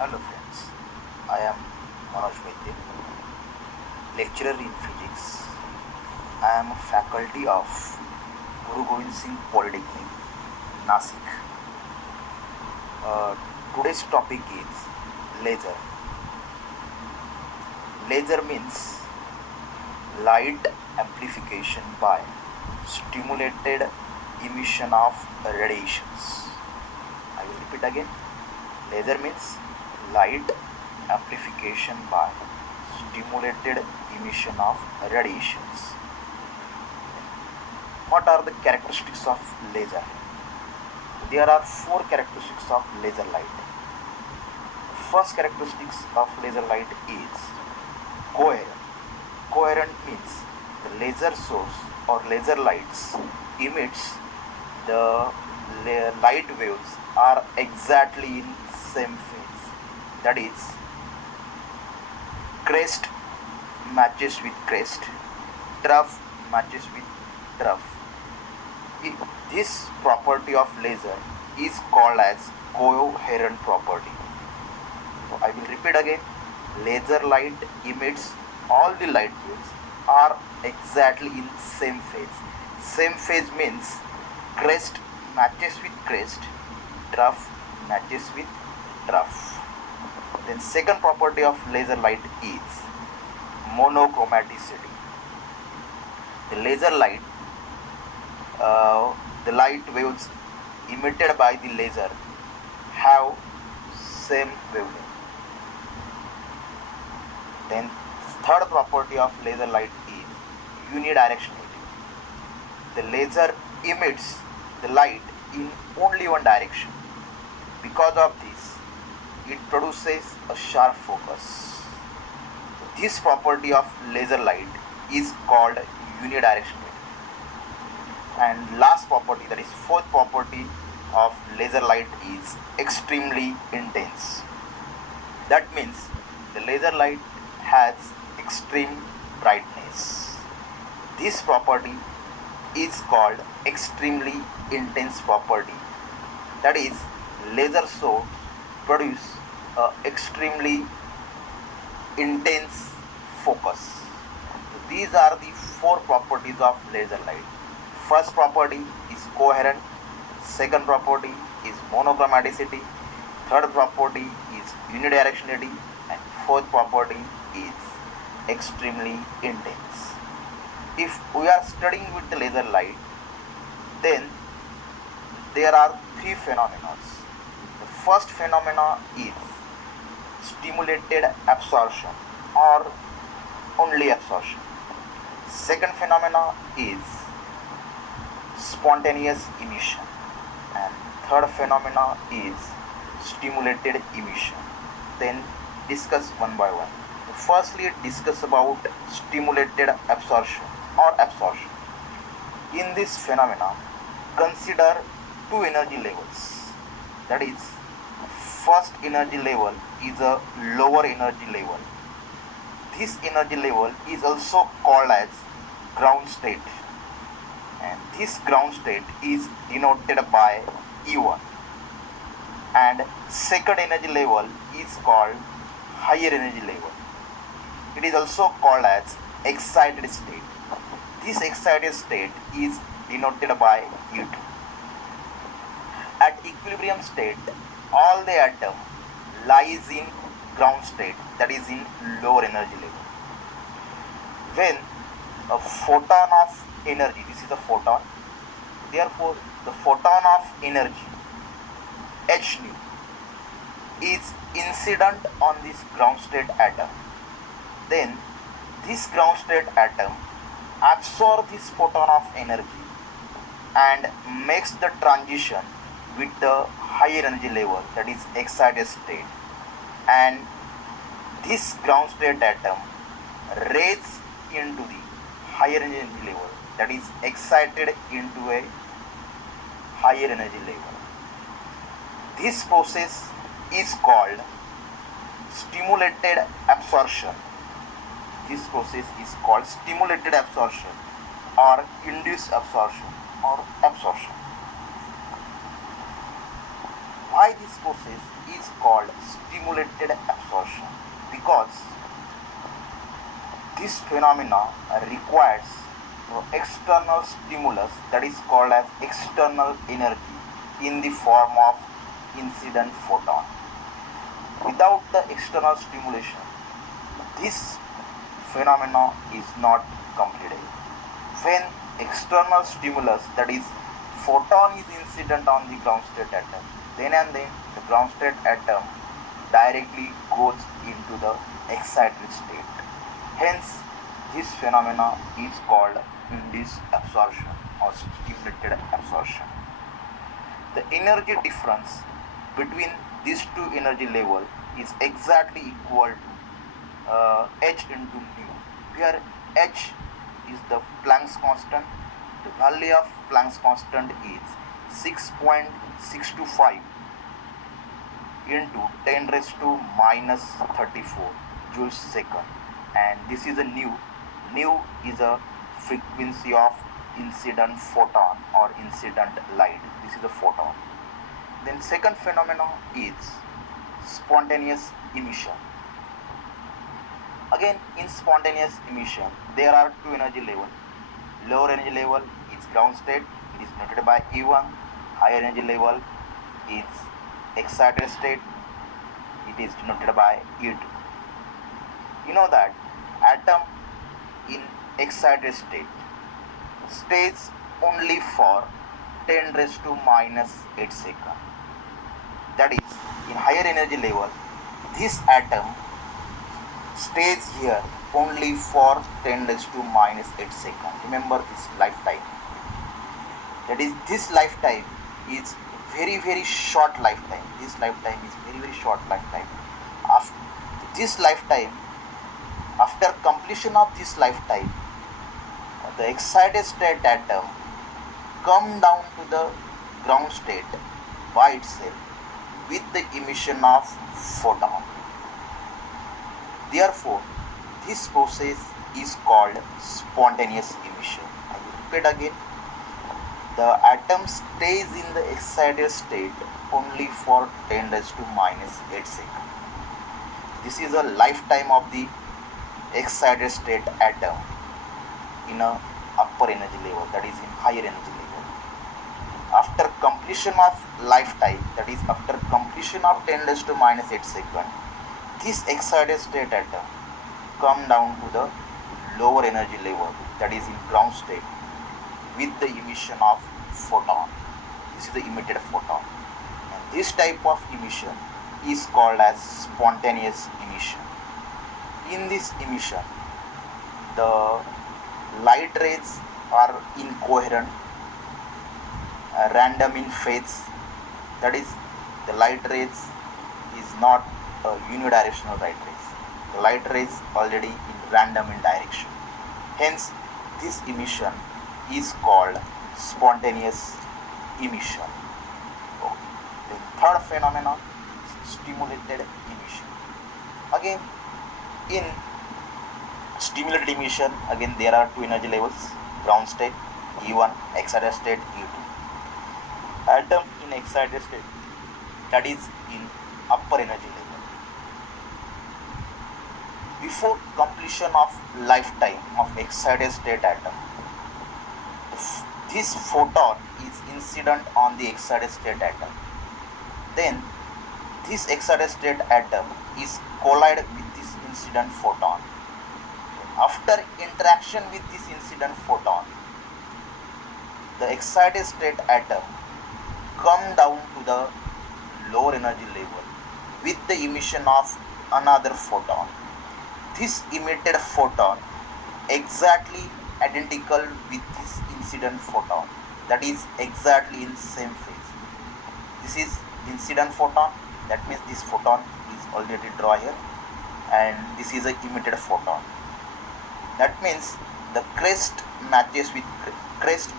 Hello friends, I am Manoj Vaidya, lecturer in physics. I am a faculty of Guru Gobind Singh Polytechnic, Nasik. Uh, Today's topic is laser. Laser means light amplification by stimulated emission of radiations. I will repeat again. Laser means light amplification by stimulated emission of radiations. What are the characteristics of laser? There are four characteristics of laser light. First characteristics of laser light is coherent. Coherent means the laser source or laser lights emits the light waves are exactly in same phase. That is, crest matches with crest, trough matches with trough. This property of laser is called as coherent property. So I will repeat again. Laser light emits all the light waves are exactly in same phase. Same phase means crest matches with crest, trough matches with trough. Then second property of laser light is monochromaticity. The laser light, the light waves emitted by the laser have same wavelength. Then third property of laser light is unidirectionality. The laser emits the light in only one direction. Because of this, it produces a sharp focus. This property of laser light is called unidirectionality. And last property, that is fourth property of laser light, is extremely intense. That means the laser light has extreme brightness. This property is called extremely intense property. That is, laser source produce extremely intense focus. These are the four properties of laser light. First property is coherent, second property is monochromaticity, third property is unidirectionality, and fourth property is extremely intense. If we are studying with the laser light, then there are three phenomena. The first phenomena is stimulated absorption or only absorption. Second phenomena is spontaneous emission, and third phenomena is stimulated emission. Then discuss one by one. Firstly, discuss about stimulated absorption or absorption. In this phenomena, consider two energy levels. That is, first energy level is a lower energy level. This energy level is also called as ground state, and this ground state is denoted by E1. And second energy level is called higher energy level. It is also called as excited state. This excited state is denoted by E2. At equilibrium state, all the atom lies in ground state, that is in lower energy level. When a photon of energy, this is a photon, therefore the photon of energy h nu is incident on this ground state atom, then this ground state atom absorbs this photon of energy and makes the transition with the higher energy level, that is excited state, and this ground state atom raises into the higher energy level, that is excited into a higher energy level. This process is called stimulated absorption. This process is called stimulated absorption or induced absorption or absorption. Why this process is called stimulated absorption because this phenomena requires external stimulus, that is called as external energy in the form of incident photon. Without the external stimulation, this phenomena is not completed. When external stimulus, that is photon, is incident on the ground state atom, then and then the ground state atom directly goes into the excited state. Hence, this phenomena is called induced absorption or stimulated absorption. The energy difference between these two energy levels is exactly equal to h into nu, where h is the Planck's constant. The value of Planck's constant is 6.625 into 10 raised to minus 34 joules second, and this is a nu. Nu is a frequency of incident photon or incident light. This is a photon. Then second phenomenon is spontaneous emission. Again, in spontaneous emission, there are two energy levels. Lower energy level is ground state, it is denoted by E1. Higher energy level is excited state, it is denoted by E2. You know that atom in excited state stays only for 10 raised to minus 8 seconds. That is, in higher energy level, this atom stays here only for 10 raised to minus 8 seconds. Remember this lifetime. That is, this lifetime is very short lifetime. This lifetime is very short lifetime. After completion of this lifetime, the excited state atom come down to the ground state by itself with the emission of photon. Therefore, this process is called spontaneous emission. I will repeat again. The atom stays in the excited state only for 10 raised to minus 8 seconds. This is a lifetime of the excited state atom in a upper energy level, that is in higher energy level. After completion of lifetime, that is after completion of 10 raised to minus 8 seconds, this excited state atom come down to the lower energy level, that is in ground state, with the emission of photon. This is the emitted photon, and this type of emission is called as spontaneous emission. In this emission, the light rays are incoherent, random in phase. That is, the light rays is not a unidirectional light rays. The light rays already in random in direction. Hence, this emission is called spontaneous emission. Okay. The third phenomenon is stimulated emission. Again, in stimulated emission, again there are two energy levels: ground state E1, excited state E2. Atom in excited state, that is in upper energy level. Before completion of lifetime of excited state atom, this photon is incident on the excited state atom. Then this excited state atom is collide with this incident photon. After interaction with this incident photon, the excited state atom come down to the lower energy level with the emission of another photon. This emitted photon exactly identical with this incident photon, that is exactly in same phase. This is incident photon, that means this photon is already draw here, and this is a emitted photon. That means the crest matches with crest,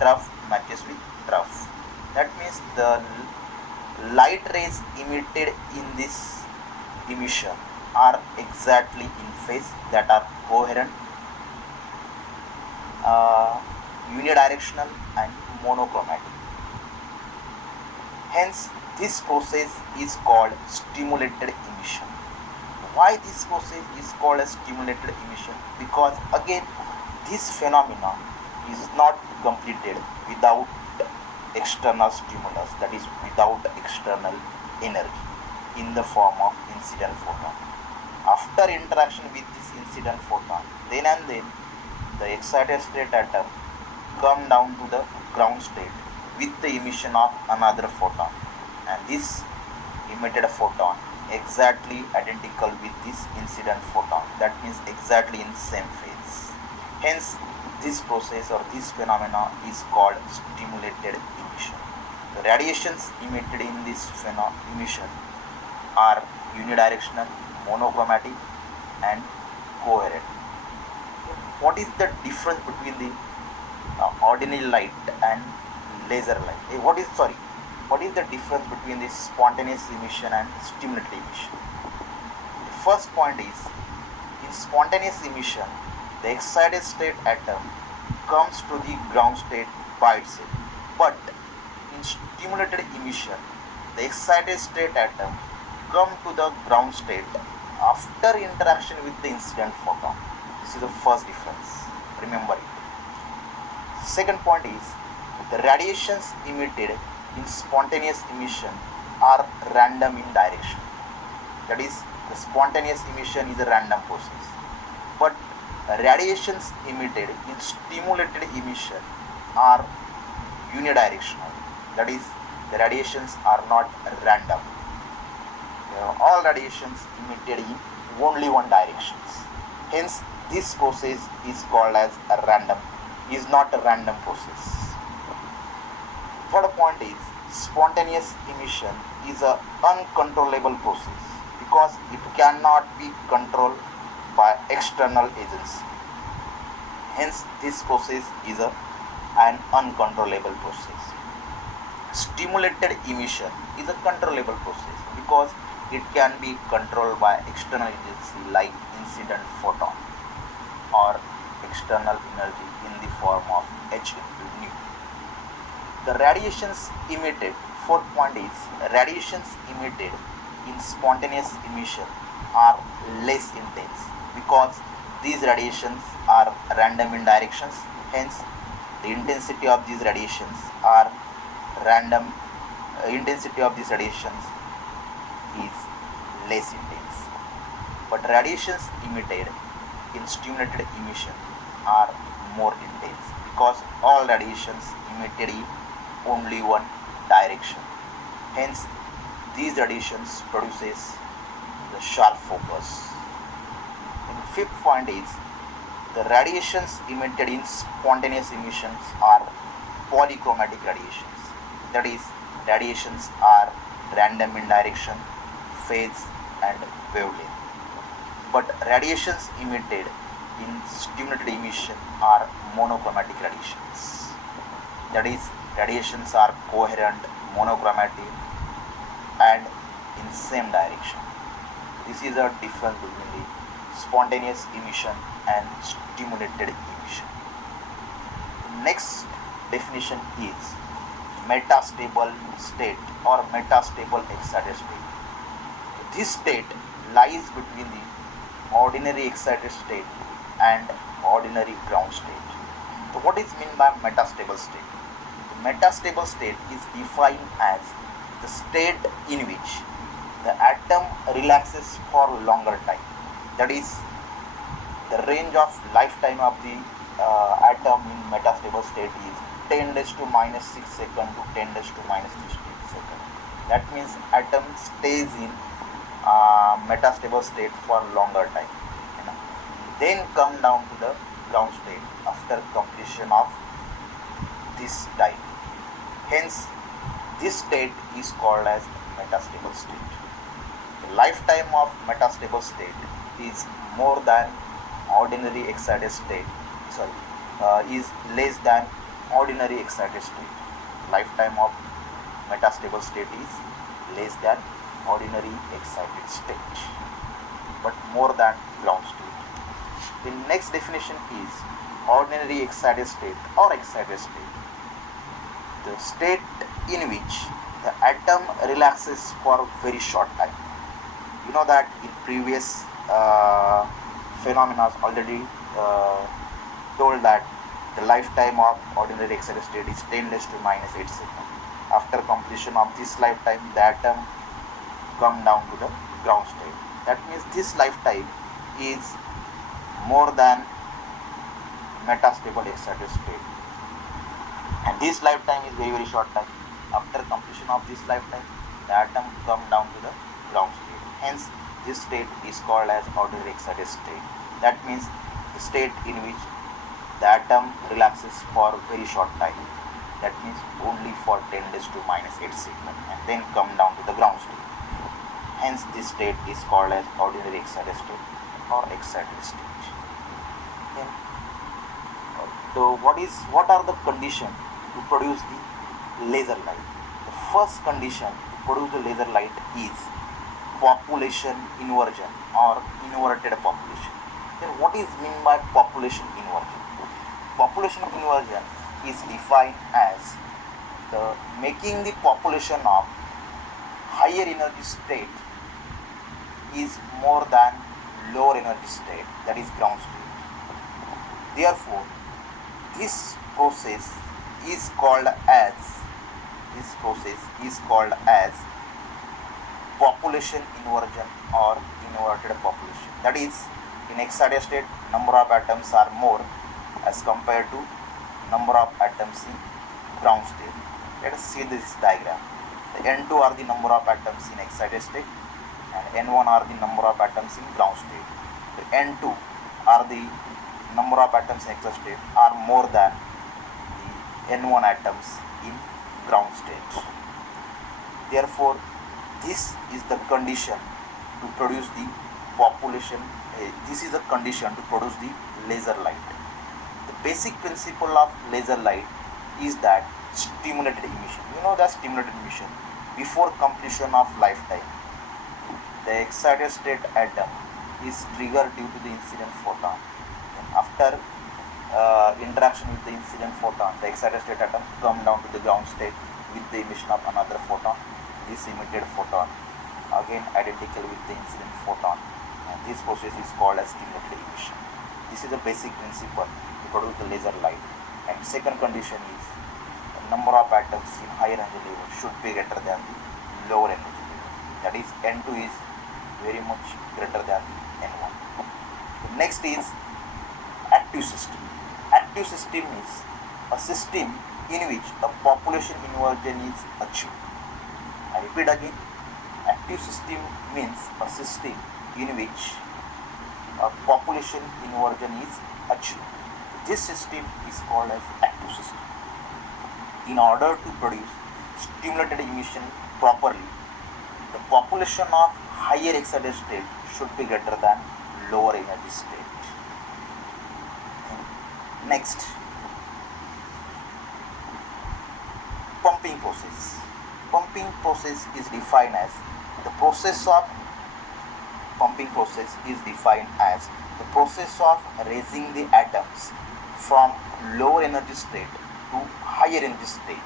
trough matches with trough. That means the light rays emitted in this emission are exactly in phase, that are coherent, unidirectional and monochromatic. Hence, this process is called stimulated emission. Why this process is called a stimulated emission? Because again, this phenomenon is not completed without external stimulus, that is without external energy in the form of incident photon. After interaction with this incident photon, then and then the excited state atom come down to the ground state with the emission of another photon, and this emitted photon exactly identical with this incident photon, that means exactly in same phase. Hence, this process or this phenomena is called stimulated emission. The radiations emitted in this emission are unidirectional, monochromatic, and coherent. What is the difference between the ordinary light and laser light? What is the difference between the spontaneous emission and stimulated emission? The first point is, in spontaneous emission, the excited state atom comes to the ground state by itself. But in stimulated emission, the excited state atom come to the ground state after interaction with the incident photon. This is the first difference. Remember it. Second point is, the radiations emitted in spontaneous emission are random in direction. That is, the spontaneous emission is a random process. But radiations emitted in stimulated emission are unidirectional. That is, the radiations are not random. All radiations emitted in only one direction. Hence, this process is called as a random, is not a random process. Third point is, spontaneous emission is an uncontrollable process because it cannot be controlled by external agency. Hence, this process is an uncontrollable process. Stimulated emission is a controllable process because it can be controlled by external agency like incident photon or external energy in the form of H into nu. The radiations emitted, fourth point is, radiations emitted in spontaneous emission are less intense because these radiations are random in directions. Hence, the intensity of these radiations are random. Intensity of these radiations is less intense. But radiations emitted in stimulated emission are more intense because all radiations emitted in only one direction. Hence, these radiations produces the sharp focus. And fifth point is, the radiations emitted in spontaneous emissions are polychromatic radiations. That is, radiations are random in direction, phase, and wavelength. But radiations emitted in stimulated emission are monochromatic radiations. That is, radiations are coherent, monochromatic, and in same direction. This is a difference between the spontaneous emission and stimulated emission. Next definition is metastable state or metastable excited state. This state lies between the ordinary excited state and ordinary ground state. So what is meant by metastable state? The metastable state is defined as the state in which the atom relaxes for longer time. That is, the range of lifetime of the atom in metastable state is 10 raised to minus 6 second to 10 raised to minus 3 second. That means atom stays in metastable state for longer time. Then come down to the ground state after completion of this time. Hence, this state is called as metastable state. The lifetime of metastable state is more than ordinary excited state. Is less than ordinary excited state. Lifetime of metastable state is less than ordinary excited state, but more than ground state. The next definition is ordinary excited state or excited state. The state in which the atom relaxes for a very short time. You know that in previous phenomena already uh, told that the lifetime of ordinary excited state is 10 raised to minus 8 seconds. After completion of this lifetime, the atom come down to the ground state. That means this lifetime is more than metastable excited state, and this lifetime is very short time. After completion of this lifetime, the atom come down to the ground state. Hence, this state is called as ordinary excited state. That means the state in which the atom relaxes for very short time. That means only for 10 raised to minus 8 seconds, and then come down to the ground state. Hence, this state is called as ordinary excited state or excited state. Then, so what are the conditions to produce the laser light? The first condition to produce the laser light is population inversion or inverted population. Then what is meant by population inversion? Population inversion is defined as the making the population of higher energy state is more than lower energy state, that is ground state. Therefore, this process is called as population inversion or inverted population. That is, in excited state, number of atoms are more as compared to number of atoms in ground state. Let us see this diagram. The N2 are the number of atoms in excited state, and N1 are the number of atoms in ground state. The N2 are the number of atoms in excited state are more than the N1 atoms in ground state. Therefore, this is the condition to produce the population. This is the condition to produce the laser light. The basic principle of laser light is that stimulated emission. You know that stimulated emission before completion of lifetime, the excited state atom is triggered due to the incident photon. And after interaction with the incident photon, the excited state atom come down to the ground state with the emission of another photon. This emitted photon again identical with the incident photon, and this process is called as stimulated emission. This is the basic principle to produce the laser light. And second condition is the number of atoms in higher energy level should be greater than the lower energy level. That is, N2 is very much greater than the N1. The next is active system. Active system is a system in which a population inversion is achieved. I repeat again, active system means a system in which a population inversion is achieved. This system is called as active system. In order to produce stimulated emission properly, the population of higher excited state should be greater than lower energy state. Next, pumping process. Pumping process is defined as the process of raising the atoms from lower energy state to higher energy state.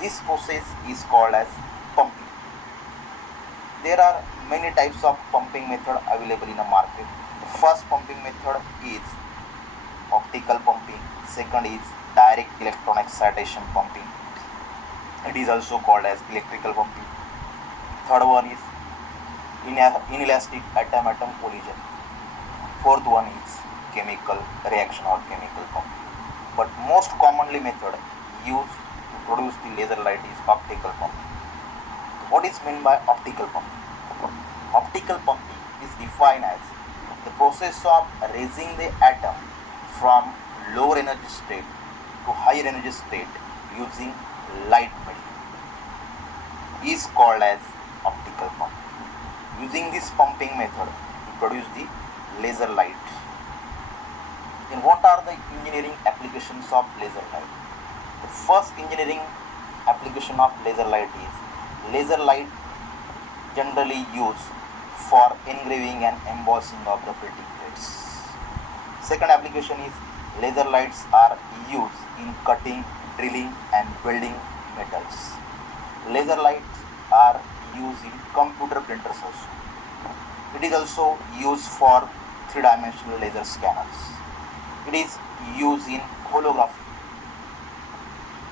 This process is called as pumping. There are many types of pumping method available in the market. The first pumping method is optical pumping. Second is direct electron excitation pumping. It is also called as electrical pumping. Third one is inelastic atom-atom collision. Fourth one is chemical reaction or chemical pumping. But most commonly method used to produce the laser light is optical pumping. What is meant by optical pumping? Optical pumping is defined as the process of raising the atom from lower energy state to higher energy state using light medium is called as optical pumping. Using this pumping method to produce the laser light. Then what are the engineering applications of laser light? The first engineering application of laser light is laser light generally used for engraving and embossing of the printing plates. Second application is laser lights are used in cutting, drilling and welding metals. Laser lights are used in computer printers also. It is also used for three-dimensional laser scanners. It is used in holography.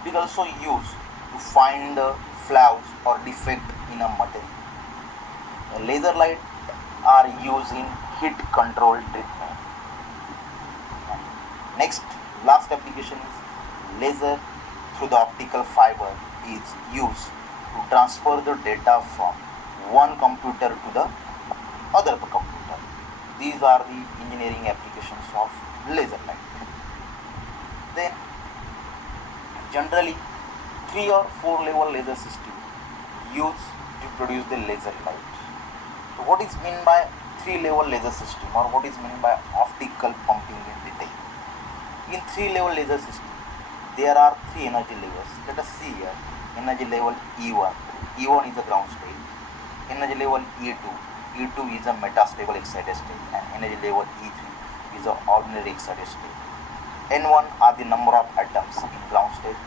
It is also used to find flaws or defect in a material. Laser lights are used in heat control treatment. Next, last application is laser through the optical fiber is used to transfer the data from one computer to the other computer. These are the engineering applications of laser light. Then generally 3 or 4 level laser system used to produce the laser light. So what is meant by 3 level laser system, or what is meant by optical pumping in detail? In 3 level laser system, there are 3 energy levels. Let us see here. Energy level E1. E1 is a ground state. Energy level E2. E2 is a metastable excited state, and energy level E3 is an ordinary excited state. N1 are the number of atoms in ground state.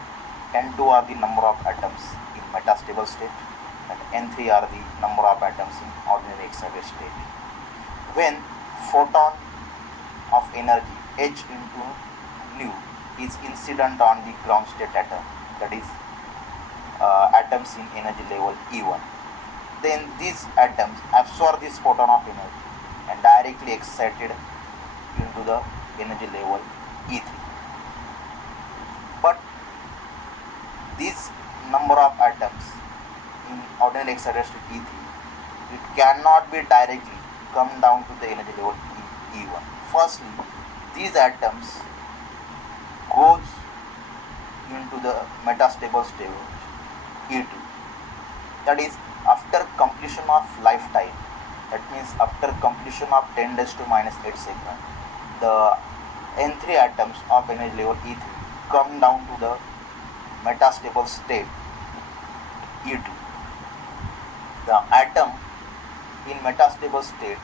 N2 are the number of atoms in metastable state, and N3 are the number of atoms in ordinary excited state. When photon of energy h into nu is incident on the ground state atom, that is atoms in energy level E1, then these atoms absorb this photon of energy and directly excited into the energy level E3. But this number of atoms in ordinary excited state E3, it cannot be directly come down to the energy level E1. Firstly, these atoms goes into the metastable state E2. That is, after completion of lifetime, that means after completion of 10 raised to minus 8 seconds, the N3 atoms of energy level E3 come down to the metastable state E2. The atom in metastable state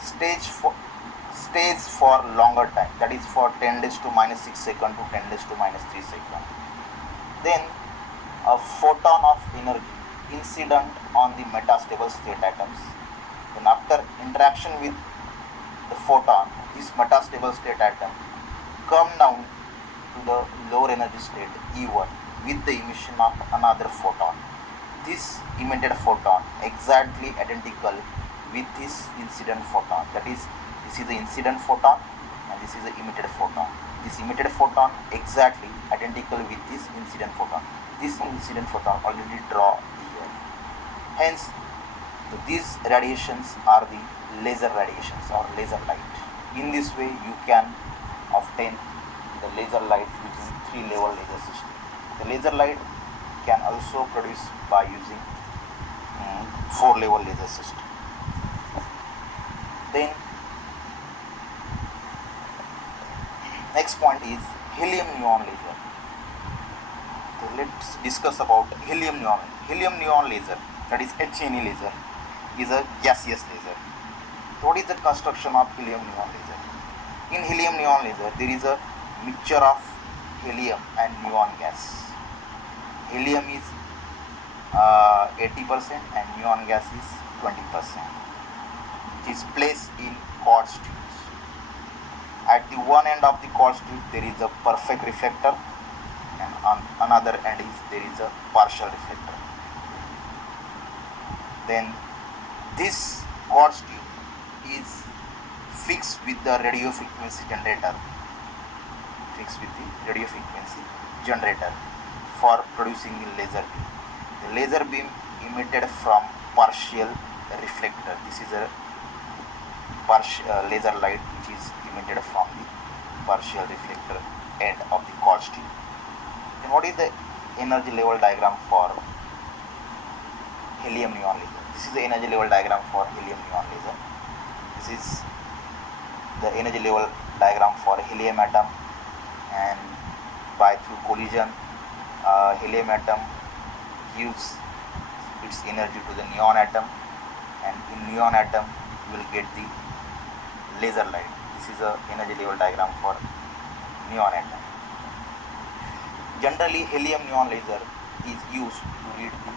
stays for longer time, that is for 10 raised to minus 6 seconds to 10 raised to minus 3 seconds. Then a photon of energy incident on the metastable state atoms. Then after interaction with the photon, this metastable state atom come down to the lower energy state E1 with the emission of another photon. This emitted photon exactly identical with this incident photon. That is, this is the incident photon and this is the emitted photon. This emitted photon exactly identical with this incident photon. This incident photon already draw here. Hence, these radiations are the laser radiations or laser light. In this way, you can obtain the laser light using 3-level laser system. The laser light can also produce by using 4-level laser system. Then next point is helium neon laser. So let's discuss about helium neon. Helium neon laser, that is HNE laser, is a gaseous laser. So what is the construction of helium neon laser? In helium neon laser, there is a mixture of helium and neon gas. Helium is 80% and neon gas is 20%. It is placed in quartz tubes. At the one end of the quartz tube there is a perfect reflector, and on another end there is a partial reflector. Then this quartz tube is fixed with the radio frequency generator. For producing the laser beam. The laser beam emitted from partial reflector. This is a laser light which is emitted from the partial reflector end of the quartz tube. Then what is the energy level diagram for helium neon laser? This is the energy level diagram for helium neon laser. This is the energy level diagram for helium atom, and by through collision helium atom gives its energy to the neon atom, and in neon atom you will get the laser light. This is a energy level diagram for neon atom. Generally helium neon laser is used to read the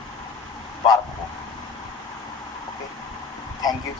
Thank you.